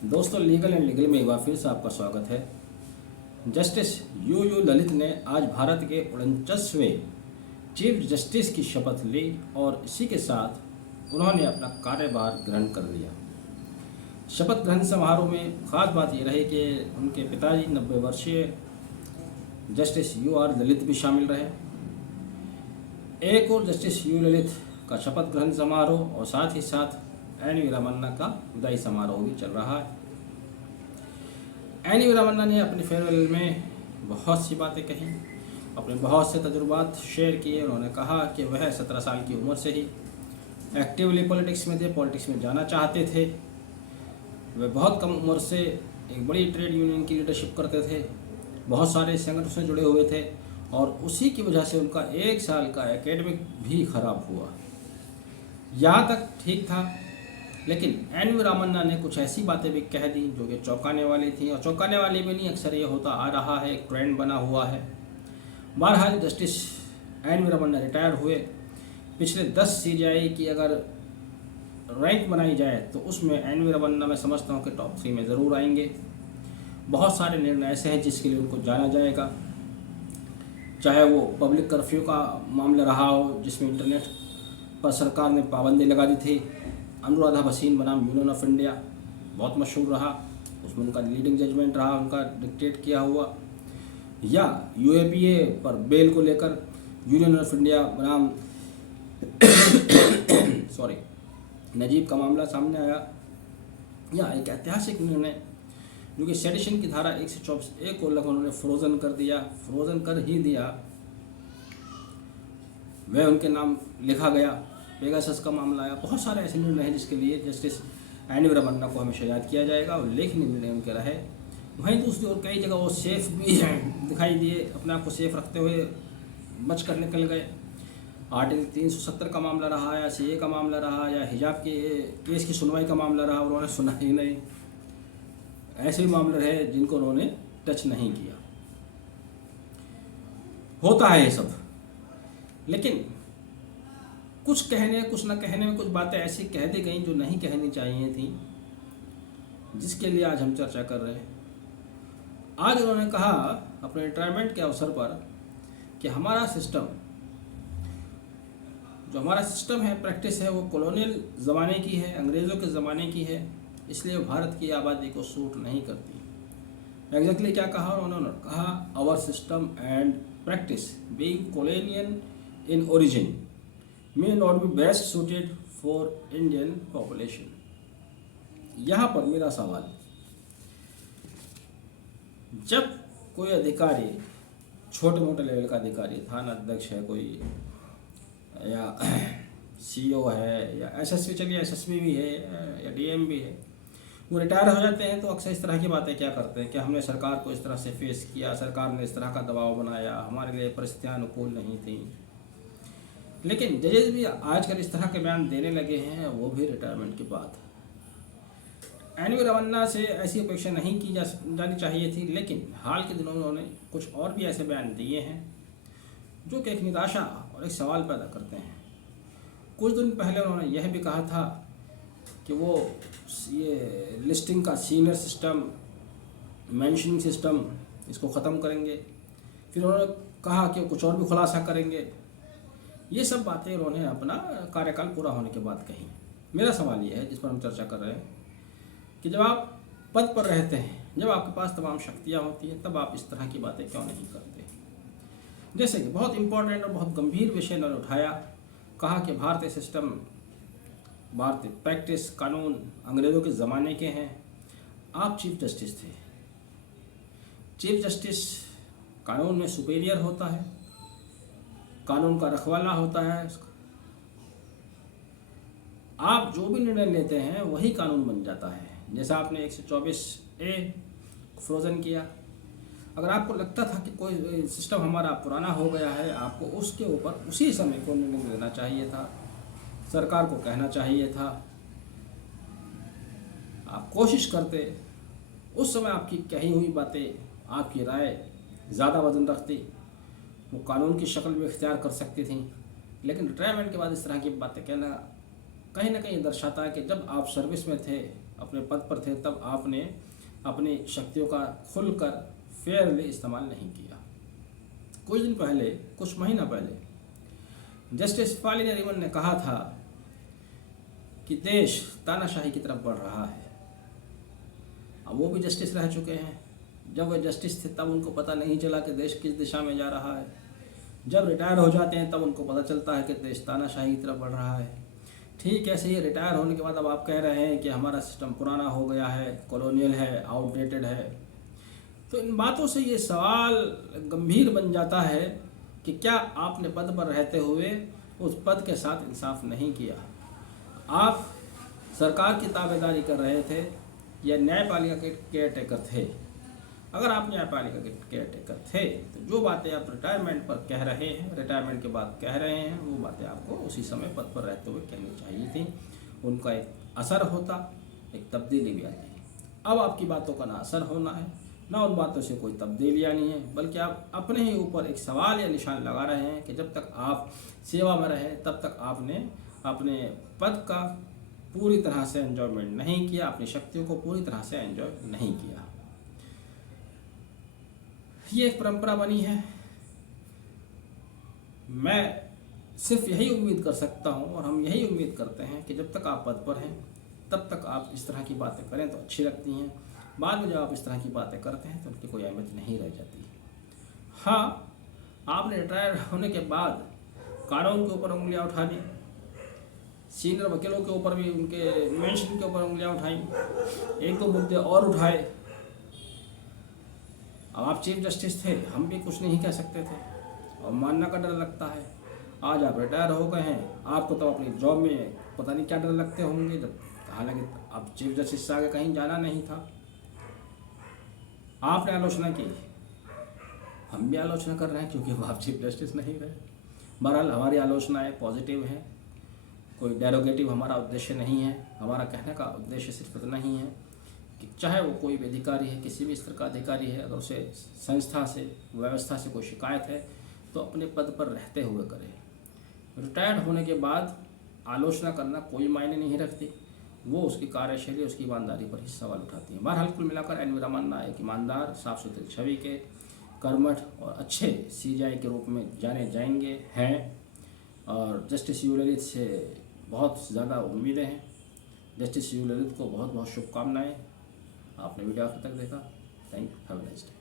दोस्तों, legal and legal में एक बार फिर से आपका स्वागत है। जस्टिस यू ललित ने आज भारत के 49वें चीफ जस्टिस की शपथ ली और इसी के साथ उन्होंने अपना कार्यभार ग्रहण कर लिया। शपथ ग्रहण समारोह में खास बात यह रही कि उनके पिताजी 90 वर्षीय जस्टिस ललित भी शामिल रहे। एक और जस्टिस ललित का शपथ ग्रहण समारोह और साथ ही साथ एन वी रामन्ना का विदाई समारोह भी चल रहा है। एन वी रामन्ना ने अपनी फेयरवेल में बहुत सी बातें कही, अपने बहुत से तजुर्बात शेयर किए। उन्होंने कहा कि वह 17 साल की उम्र से ही एक्टिवली पॉलिटिक्स में थे, पॉलिटिक्स में जाना चाहते थे। वे बहुत कम उम्र से एक बड़ी ट्रेड यूनियन की लीडरशिप करते थे, बहुत सारे संगठनों से जुड़े हुए थे और उसी की वजह से उनका 1 साल का एकेडमिक भी खराब हुआ। यहाँ तक ठीक था, लेकिन एन वी रामन्ना ने कुछ ऐसी बातें भी कह दी जो कि चौंकाने वाली थी, और चौंकाने वाली भी नहीं, अक्सर ये होता आ रहा है, एक ट्रेंड बना हुआ है। बहरहाल justice N V Ramanna retire हुए। पिछले 10 CJI की अगर रैंक बनाई जाए तो उसमें एन वी रामन्ना मैं समझता हूँ कि टॉप 3 में ज़रूर आएंगे। बहुत सारे निर्णय ऐसे हैं जिसके लिए उनको जाना जाएगा, चाहे वो पब्लिक कर्फ्यू का मामला रहा हो जिसमें इंटरनेट पर सरकार ने पाबंदी लगा दी थी। अनुराधा भसीन बनाम यूनियन ऑफ इंडिया बहुत मशहूर रहा, उसमें उनका लीडिंग जजमेंट रहा, उनका डिक्टेट किया हुआ। या UAPA पर बेल को लेकर यूनियन ऑफ इंडिया बनाम नजीब का मामला सामने आया। या एक ऐतिहासिक निर्णय जो कि सेडिशन की धारा 124A को लगभग उन्होंने फ्रोजन कर ही दिया, वह उनके नाम लिखा गया। पेगासस का मामला आया। बहुत सारे ऐसे निर्णय हैं जिसके लिए जस्टिस एन वी रामन्ना को हमेशा याद किया जाएगा और लेखनीय निर्णय उनके रहे। वहीं दूसरी ओर कई जगह वो सेफ भी दिखाई दिए, अपने आप को सेफ रखते हुए बच कर निकल गए। आर्टिकल 370 का मामला रहा या CA का मामला रहा या हिजाब के केस की सुनवाई का मामला रहा, उन्होंने सुना ही नहीं। ऐसे भी मामले रहे जिनको उन्होंने टच नहीं किया। होता है ये सब, लेकिन कुछ कहने कुछ न कहने में कुछ बातें ऐसी कह दी गई जो नहीं कहनी चाहिए थी, जिसके लिए आज हम चर्चा कर रहे हैं। आज उन्होंने कहा अपने रिटायरमेंट के अवसर पर कि हमारा सिस्टम है, प्रैक्टिस है, वो कॉलोनियल ज़माने की है, अंग्रेज़ों के ज़माने की है, इसलिए भारत की आबादी को सूट नहीं करती। एग्जैक्टली क्या कहा उन्होंने? कहा our system and practice being colonial in origin may not be best suited for Indian population। यहाँ पर मेरा सवाल, जब कोई अधिकारी, छोटे मोटे लेवल का अधिकारी, थाना अध्यक्ष है कोई, या CO है या SSP, चलिए SSP भी है या DM भी है, वो रिटायर हो जाते हैं तो अक्सर इस तरह की बातें क्या करते हैं कि हमने सरकार को इस तरह से फेस किया, सरकार ने इस तरह का दबाव बनाया, हमारे लिए परिस्थितियाँ अनुकूल नहीं थी। लेकिन जजेस भी आजकल इस तरह के बयान देने लगे हैं, वो भी रिटायरमेंट के बाद। एन वी रामन्ना से ऐसी अपेक्षा नहीं की जानी चाहिए थी, लेकिन हाल के दिनों में उन्होंने कुछ और भी ऐसे बयान दिए हैं जो कि एक निराशा और एक सवाल पैदा करते हैं। कुछ दिन पहले उन्होंने यह भी कहा था कि वो ये लिस्टिंग का सीनियर सिस्टम, मेंशनिंग सिस्टम, इसको ख़त्म करेंगे। फिर उन्होंने कहा कि कुछ और भी खुलासा करेंगे। ये सब बातें उन्होंने अपना कार्यकाल पूरा होने के बाद कही। मेरा सवाल ये है, जिस पर हम चर्चा कर रहे हैं, कि जब आप पद पर रहते हैं, जब आपके पास तमाम शक्तियाँ होती हैं, तब आप इस तरह की बातें क्यों नहीं करते? जैसे कि बहुत इम्पोर्टेंट और बहुत गंभीर विषय उन्होंने उठाया, कहा कि भारतीय सिस्टम, भारतीय प्रैक्टिस, कानून अंग्रेज़ों के ज़माने के हैं। आप चीफ जस्टिस थे। चीफ जस्टिस कानून में सुपीरियर होता है, कानून का रखवाला होता है। आप जो भी निर्णय लेते हैं वही कानून बन जाता है। जैसा आपने 124A फ्रोजन किया, अगर आपको लगता था कि कोई सिस्टम हमारा पुराना हो गया है, आपको उसके ऊपर उसी समय को निर्णय लेना चाहिए था, सरकार को कहना चाहिए था। आप कोशिश करते, उस समय आपकी कही हुई बातें, आपकी राय ज़्यादा वजन रखती, वो कानून की शक्ल भी इख्तियार कर सकती थी। लेकिन रिटायरमेंट के बाद इस तरह की बातें कहना कहीं ना कहीं दर्शाता है कि जब आप सर्विस में थे अपने पद पर थे तब आपने अपनी शक्तियों का खुलकर फेयरली इस्तेमाल नहीं किया। कुछ दिन पहले, कुछ महीना पहले जस्टिस फाली नरीमन ने कहा था कि देश तानाशाही की तरफ बढ़ रहा है। अब वो भी जस्टिस रह चुके हैं। जब वे जस्टिस थे तब उनको पता नहीं चला कि देश किस दिशा में जा रहा है। जब रिटायर हो जाते हैं तब उनको पता चलता है कि देश तानाशाही की तरफ बढ़ रहा है। ठीक ऐसे ही रिटायर होने के बाद अब आप कह रहे हैं कि हमारा सिस्टम पुराना हो गया है, कॉलोनियल है, आउटडेटेड है। तो इन बातों से ये सवाल गंभीर बन जाता है कि क्या आपने पद पर रहते हुए उस पद के साथ इंसाफ नहीं किया। आप सरकार की ताबेदारी कर रहे थे या न्यायपालिका के केयर टेकर थे। अगर आप न्यायपालिका के केयर टेकर थे तो जो बातें आप रिटायरमेंट पर कह रहे हैं, रिटायरमेंट के बाद कह रहे हैं, वो बातें आपको उसी समय पद पर रहते हुए कहनी चाहिए थी। उनका एक असर होता, एक तब्दीली भी आती। अब आपकी बातों का ना असर होना है, ना उन बातों से कोई तब्दीली आनी है, बल्कि आप अपने ही ऊपर एक सवाल या निशान लगा रहे हैं कि जब तक आप सेवा में रहे तब तक आपने अपने पद का पूरी तरह से एंजॉयमेंट नहीं किया, अपनी शक्तियों को पूरी तरह से एंजॉय नहीं किया। ये एक परंपरा बनी है। मैं सिर्फ यही उम्मीद कर सकता हूँ और हम यही उम्मीद करते हैं कि जब तक आप पद पर हैं तब तक आप इस तरह की बातें करें तो अच्छी लगती हैं। बाद में जब आप इस तरह की बातें करते हैं तो उनकी कोई अहमियत नहीं रह जाती। हाँ, आपने रिटायर होने के बाद कानून के ऊपर उंगलियां उठा दी, सीनियर वकीलों के ऊपर भी, उनके मेंशन के ऊपर उंगलियां उठाई, एक दो मुद्दे और उठाए। अब आप चीफ जस्टिस थे, हम भी कुछ नहीं कह सकते थे और मानना का डर लगता है। आज आप रिटायर हो गए हैं, आपको तो अपनी जॉब में पता नहीं क्या डर लगते होंगे, जब हालांकि अब चीफ जस्टिस से आगे कहीं जाना नहीं था। आपने आलोचना की, हम भी आलोचना कर रहे हैं क्योंकि वो आप चीफ जस्टिस नहीं रहे। बहरहाल हमारी आलोचनाएं पॉजिटिव हैं, कोई डेरोगेटिव हमारा उद्देश्य नहीं है। हमारा कहने का उद्देश्य सिर्फ इतना ही है कि चाहे वो कोई भी अधिकारी है, किसी भी स्तर का अधिकारी है, अगर उसे संस्था से, व्यवस्था से कोई शिकायत है तो अपने पद पर रहते हुए करे। रिटायर्ड होने के बाद आलोचना करना कोई मायने नहीं रखती, वो उसकी कार्यशैली, उसकी ईमानदारी पर ही सवाल उठाती है। बहरहाल कुल मिलाकर एन वी रमन्ना एक ईमानदार, साफ सुथरी छवि के, कर्मठ और अच्छे सीजेआई के रूप में जाने जाएंगे हैं और जस्टिस यू ललित से बहुत ज़्यादा उम्मीदें हैं। जस्टिस यू ललित को बहुत बहुत शुभकामनाएं। आपने वीडियो आखिर तक देखा, thank you, have a nice day.